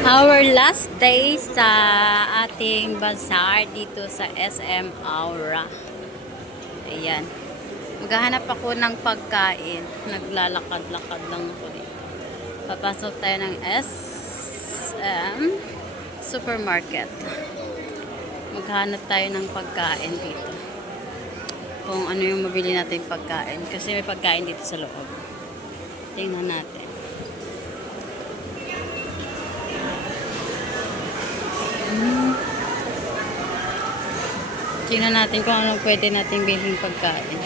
Our last day sa ating bazaar dito sa SM Aura. Ayan. Maghahanap ako ng pagkain. Naglalakad-lakad lang ako dito. Papasok tayo ng SM Supermarket. Maghahanap tayo ng pagkain dito. Kung ano yung mabili natin pagkain. Kasi may pagkain dito sa loob. Tingnan natin. Tingnan natin kung anong pwede natin bilhin pagkain.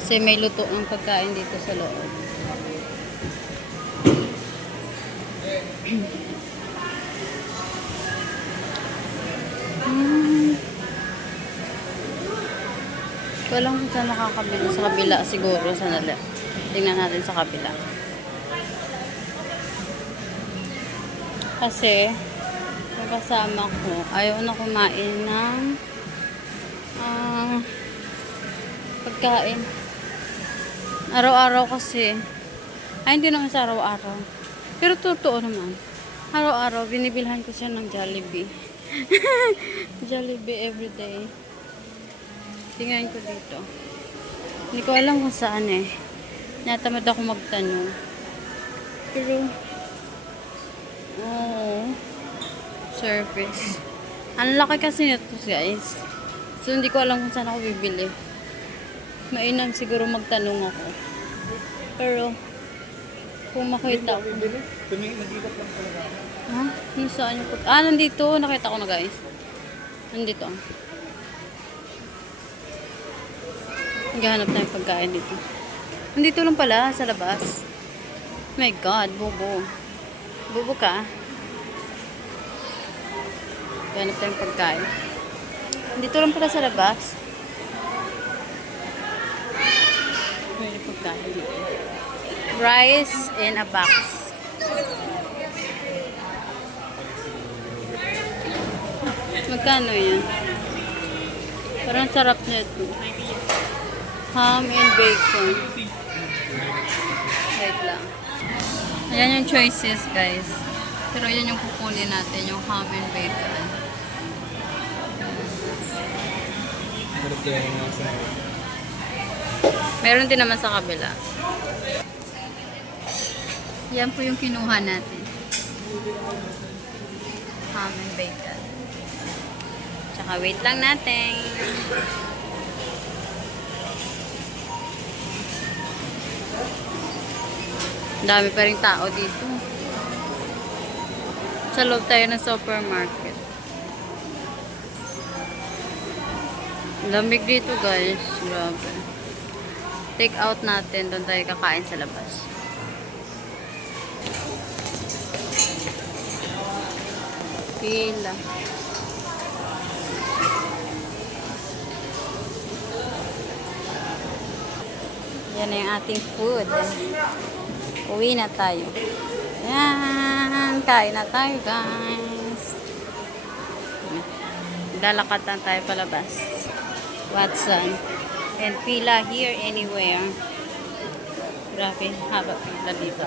Kasi may luto ng pagkain dito sa loob. Hmm. Alam kung saan. Sa kabila siguro. Sandali. Tingnan natin sa kabila. Kasi, kasama ko, ayaw na kumain ng ah, pagkain. Araw-araw kasi. Ay, hindi naman sa araw-araw. Pero totoo naman. Araw-araw, binibilhan ko siya ng Jollibee. Jollibee everyday. Tingnan ko dito. Hindi ko alam kung saan eh. Natamad ako magtanong. Pero, Oo. Service. Ang laki kasi nito guys. So hindi ko alam kung saan ako bibili. Mainam siguro magtanong ako. Pero kung makita ko. Tumingin-nagikot lang talaga. Ha? Ano saan yung. Ah, nandito. Nakita ko na guys. Nandito. Naghahanap tayong pagkain dito. Nandito lang pala sa labas. My God, bobo. Bobo ka. Naghahanap tayong pagkain. Nandito lang pala sa labas. May pagkain dito. Rice in a box. Magkano yan? Parang sarap nito. Ham and bacon. Wait lang. Ayan yung choices, guys. Pero yan yung kukunin natin, yung ham and bacon. Harap kaya yung nasa... Meron din naman sa kabila. Yan po yung kinuha natin. Ham and bacon. Tsaka wait lang natin. Ang Dami pa rin tao dito. Sa loob tayo ng supermarket. Lamig dito guys. Grabe. Take out natin. Doon tayo kakain sa labas. Pila. Yan na yung ating food. Uwi na tayo. Yan. Kain na tayo guys. Lalakad lang tayo palabas. Watson. And pila here anywhere. Grabe, haba pila dito.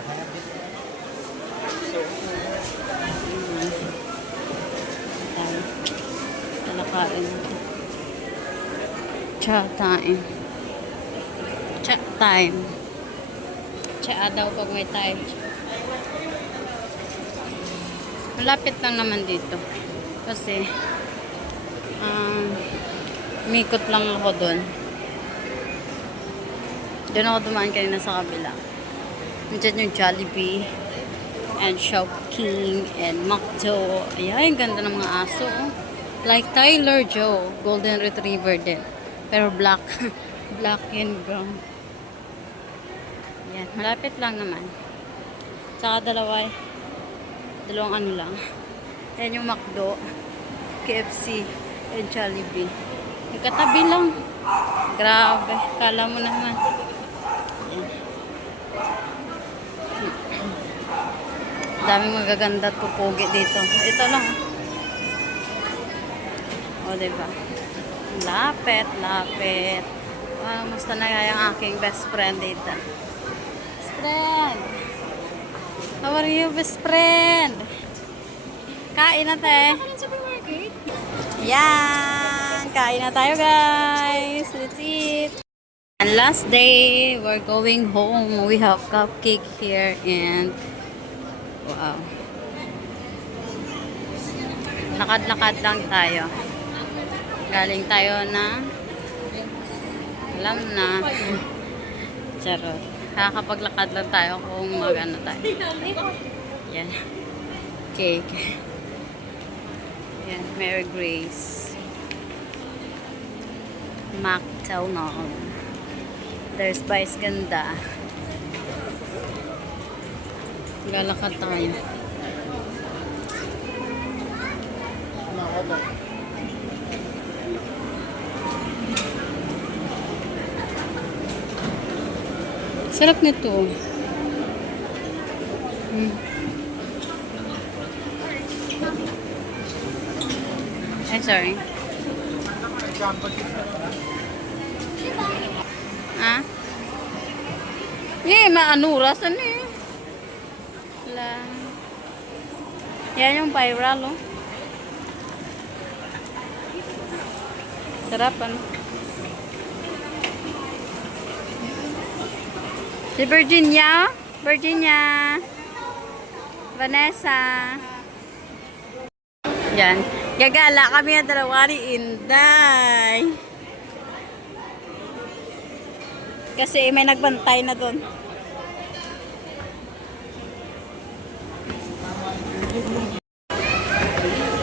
Mm. Tayo. Talakain natin. Cha time. Cha time. Cha daw pag may time. Malapit lang naman dito. Kasi, mikot lang ako doon. Doon ako dumaan kanina sa kabila. Nandiyan yung Jollibee and Shopking and McDo. Ayan, ganda ng mga aso. oh. Like Tyler Joe, Golden Retriever din. Pero black. black and brown. Ayan, malapit lang naman. Tsaka dalawa, dalawang ano lang. Ayan yung McDo, KFC, and Jollibee. Katabi lang. Grabe, kala mo naman. Daming magaganda at pupugi dito. Ito lang. O, diba? Lapit, lapit. Ah, musta na kaya ang aking best friend dito? Best friend! How are you, best friend? Kain na te. Yan. Kain na tayo guys. Let's eat. And last day, we're going home. We have cupcake here and wow. Lakad-lakad lang tayo. Galing tayo na alam na. Charot. Nakakapaglakad lang tayo kung mag-ano tayo. Yan. Cake. Yan. Mary Grace. McDonald. There's Vice Ganda. Lalakad tayo. Sarap nito. Mm. Ay, sorry. Eh, maanura. Saan eh? Wala. Yan yung viral, oh. Sarap, ano? Si Virginia. Virginia. Vanessa. Yan. Gagala kami ang dalawa ni Inday. Kasi may nagbantay na doon.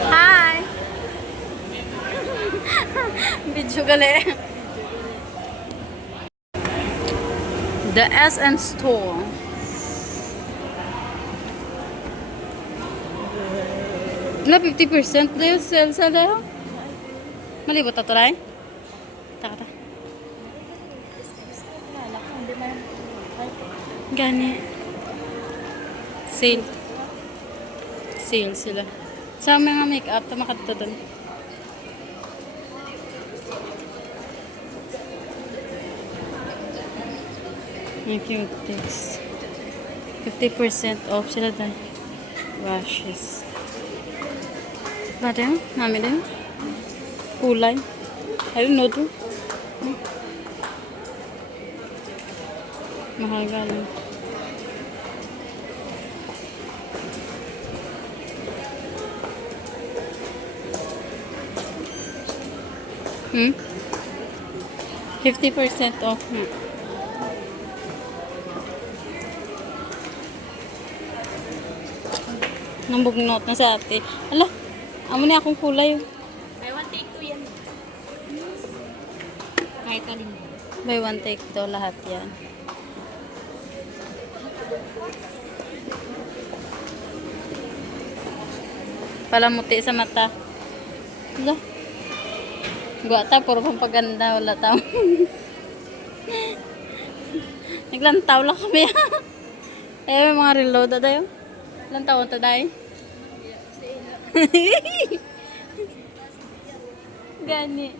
Hi! Video gali. The SM Store. Na 50% na yung sales sa daw. Malibot na to, Ray? Taka, taka. Gani. Sale. Sale sila. Sa mga make-up, tumakat to doon. Yung cute this. 50% off sila doon. Washes. Ba din? Mami din? Kulay. I don't know to. Mahal galing. Hmm? 50% off nga. Nambugnot na sa ate. Ala, amo ni akong kulay. oh. Buy one take two yan. Kahit alin. Buy one take daw lahat yan. Palamuti sa mata. Wala. Gwa ta, puro pampaganda. Wala ta. Naglantaw lang kami. eh, may mga reload tayo. Ilan taon to tayo? Gani.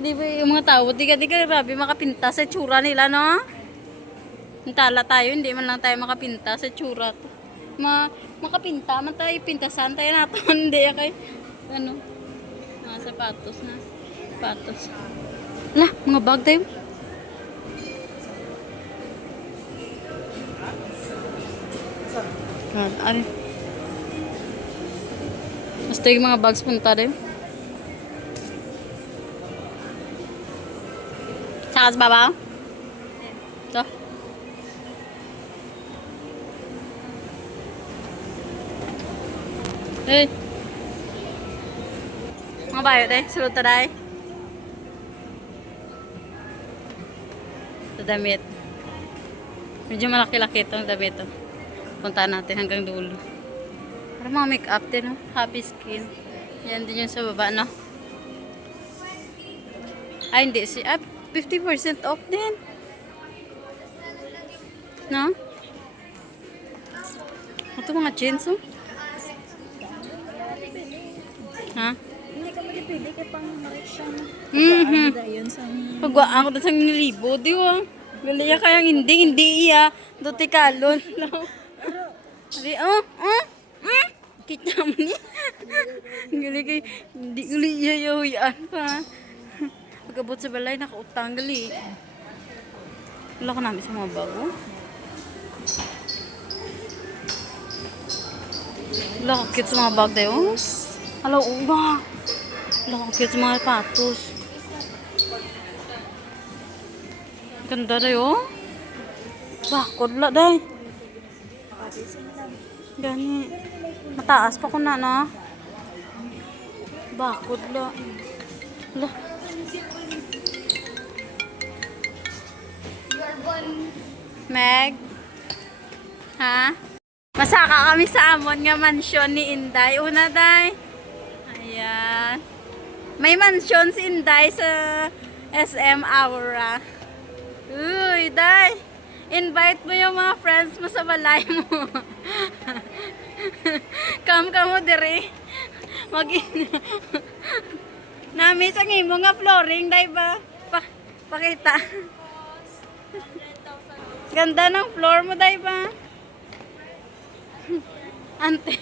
Di ba yung mga tao, di ka, di ka, grabe makapinta sa tsura nila, no? Hintala tayo, hindi man lang tayo makapinta sa tsura. Ma, makapinta man tayo, pintasan tayo natin, hindi kay, ano, mga sapatos na, sapatos. Ala, mga bag tayo. God, ari. Basta yung mga bags punta rin. Saka sa baba? Ito. Hey. Mga bayo day, sulod ta Ito damit. Medyo malaki-laki itong damit to. Puntahan natin hanggang dulo. Para mga make-up din, no? Happy skin. Yan din yung sa baba, no? Ay, hindi. Si, ah, 50% off din. No? Ito mga jeans, oh. Ha? Hindi ka magpili kay pang marisya na. Mhm. Dayon sa Pagwa ako na sa nilibo, di ba? Gali ya kayang hindi, hindi iya. Duti kalon. Di, oh, oh, mm. Kita mo ni. Gali kay, hindi gali yayawian pa. Pagkabot sa balay, nakautang gali. Wala ko namin sa mga bago. Wala ko cute sa mga bag tayo. Hala, uba. Ko cute mga patos. Ganda tayo. Bakod la day. Gani. Mataas pa ko na, no? Bakod la. La. Meg? Ha? Masaka kami sa amon nga mansyon ni Inday. Una, day. Ayan. May mansyon si Inday sa SM Aura. Uy, day. Invite mo yung mga friends mo sa balay mo. Come ka mo dire. Mag Nami sa ngimo nga flooring, day ba? Pa pakita. Ganda ng floor mo, day ba? Antek.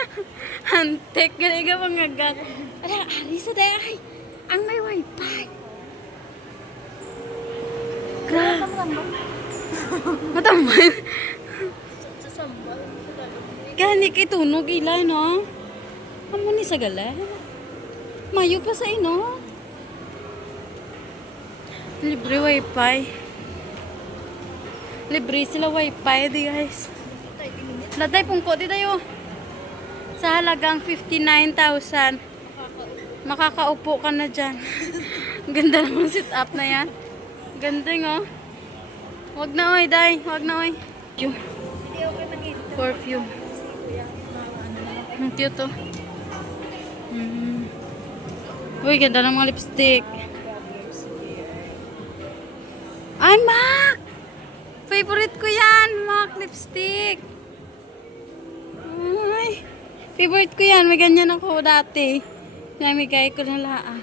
Antek. Gani ka mga gat. Ala, ari sa day. Ay, ang may wifi. Gra. Matambay. Sa sambal. Gani kay tunog ila, no? Amo ni sa gala. Mayo pa sa ino. Libre wifi. Libre sila wifi, di guys. Laday pungko di tayo. Sa halagang 59,000. Makakaupo ka na dyan. Ganda naman sit up na yan. Ganda nga. Wag na oy, day. Wag na oy. Mag-edit. perfume. Ang cute to. Mm. Uy, ganda ng mga lipstick. Ay, Mac! Favorite ko yan, Mac lipstick. Favorite ko yan. May ganyan ako dati. Namigay ko na laa.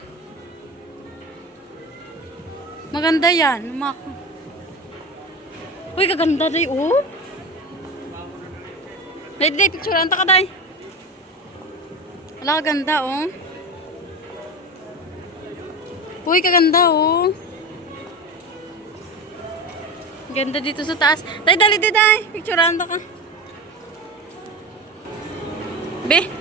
Maganda yan, Mac. Uy, kaganda day, oh. Day, day, picture anta ka, day. Wala, ganda, oh. Uy, kaganda, oh. Ganda dito sa taas. Day, dali, day, day. Picture anta ka. baby